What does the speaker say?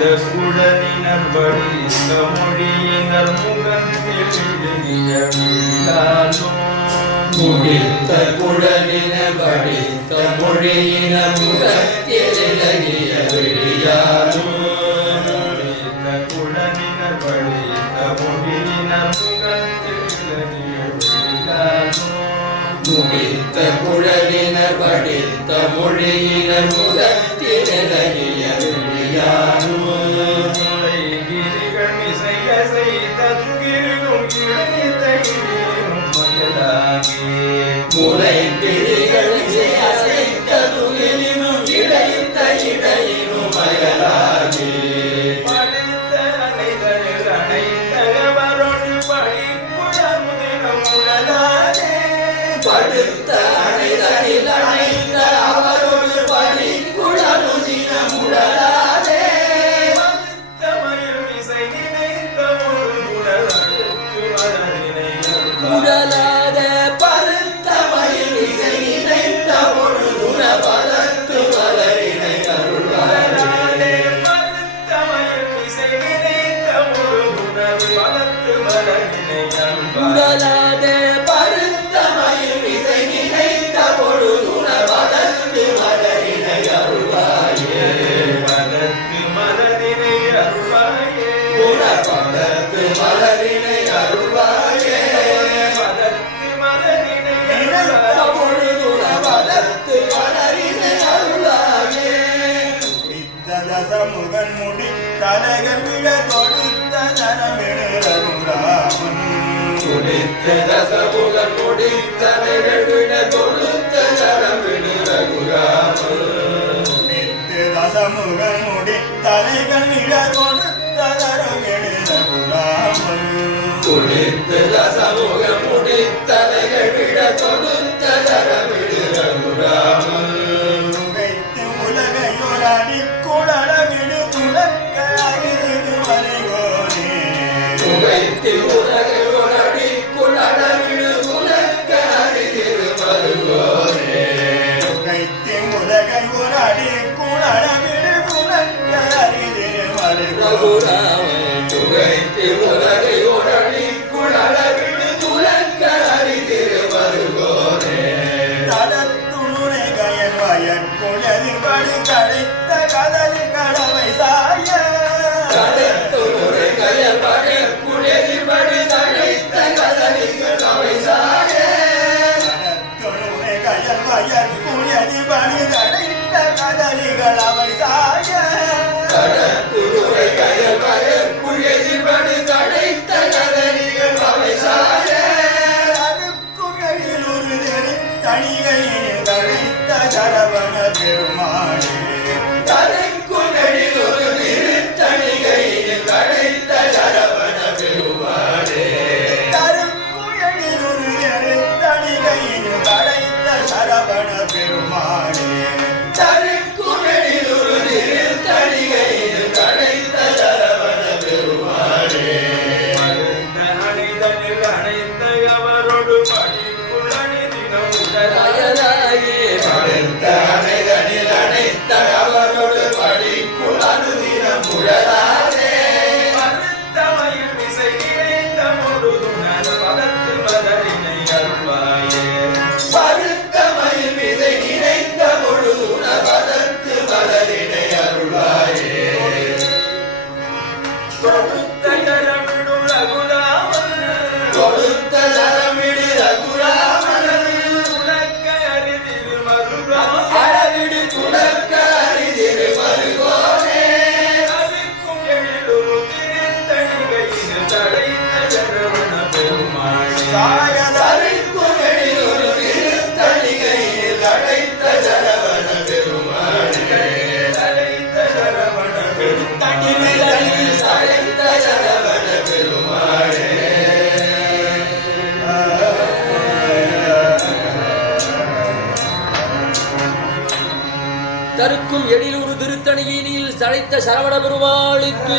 குழலினர் படித்த மொழியினர் முகத்தில் எழுதிய விழியாலோ முடித்த குழலினர் படித்த மொழியினர் முகத்தில் எழுதிய விழியாலோ குழலினர் படித்த மொழியினர் முகத்தில் எழுதிய விழியாலோ முடித்த குழலினர் படித்த மொழியினர் முகத்தில் எழுதிய விழியாலோ முளைகிரிகள் மிசைய செய்த துகிலும் இழைத்த இடியும் மயலாகி முளைகிரிகள் மிசைய செய்த துகிலும் இழைத்த இடையினும் மயலாகி படுத்த அணைதனில் அணைத்தவரொடு பழிக்குழமுதினம் உடலாதே படுத்த அணைதனில் அணைத்த அவரோடு பழிக்குழமுதினம் உடலாதே மறுத்தமயில் இசை நினைத்த ஒரு உடலடுத்து மலரினை உடலாத பருத்த மயில் இசை நினைத்த பொழுதுண பதத்து மலரினை அருள்வாரே மறுத்தமயில் இசை நினைத்த ஒரு உணவு வளர்த்து மலரினை உடலாத பருத்த மயில் இசை நினைத்த பொழுதுண பதத்து மலரினை அருள்வாயே வளர்த்து மலரினை அருள்வாயே உண பதத்து மலரினை அருள்வாயே வளர்த்து மலரினை நினைத்த பொழுதுண பதத்து மலரினை அருள்வாயே தசமுகன் முடி தலைகள் விழ கொடுத்த நரமிழருராமன் முடித்த தசமுகன் முடித்தவைகள் விட தொழுத்த நரமிடு ரகுராமன் தசமுகன் முடி தலைகள் விழ கொடுத்த நரமிழருராமன் முடித்த தசமுகன் முடித்தவைகள் விட தொழுத்த நரமிடு ரகுராமன் வைத்து உலகையொராடி குழலவிடு துளக்க அகிது மறைகோனே உகைத்து உலகை உலடி குழலவிடு துலக்க அறிதிரு மருகோனே வைத்து உலகையொராடி குழலவிடு துளக்க அகிது மறைகோனே ரகுராமன் உகைத்து உலகை உலடி குழலவிடு துலக்க அறிதிரு மருகோனே தடத்துணை கயன் வயன் குழலில் படி கடைத்த கதலி கடவை சாய கடத்துமுறை கயல்படி குளிர்படி தழைத்த கதலிகள் அவை சாய தடத்துணை கயன் வயன் குழலில் படி கடைத்த கதலிகள் அவை சாய கடத்துமுறை கயல்படி குளிர்படி தழைத்த கதலிகள் அவை சாய அருக்குகளில் ஒரு தனிகையில் கடைத்த சரவண பெருமானே தரைக்குகளில் ஒரு திருத்தணிகையில் கடைத்த சரவண பெருமானே அருக்குகளில் ஒரு தனிகையில் கடைத்த சரவண பெருமானே தரைக்குகளில் ஒரு திருத்தணிகையில் கடைத்த சரவண பெருமானே அணைதனில் அணைத்த அவரோடு படிக்குழனி தினம் அயலாகி படுத்த அணைதனில் அணைத்த அவரோடு படிக்குள் அனுதினம் உழலாதே மறுத்தமையில் இசை நினைத்த பொழுதுணர் பதத்து மலரினை அருள்வாயே பருத்த மயில் விதை நினைத்த பொழுதுண பதத்து மலரினை அருள்வாயே கொடுத்த கரமிடும் ரகுராமன் கொடுத்த சரமிடு ரகுராமன் உலக்க அரிதிரு மருராமன் அளவிடு துலக்க அறிதிரு மருகோனே அதுக்கும் எழிலொரு திருத்தணிகையில் தடைத்த சரவண பெருமாளே தரைக்கும் எழிலொரு திருத்தணிகையில் அடைத்த சரவண பெருமானே தடைத்த சரவண பெருமாளே தனிமையில் அடைத்த சரவண பெருமானே தருக்கும் எழிலூர் திருத்தணியினில் தழைத்த சரவண பெருமாளுக்கு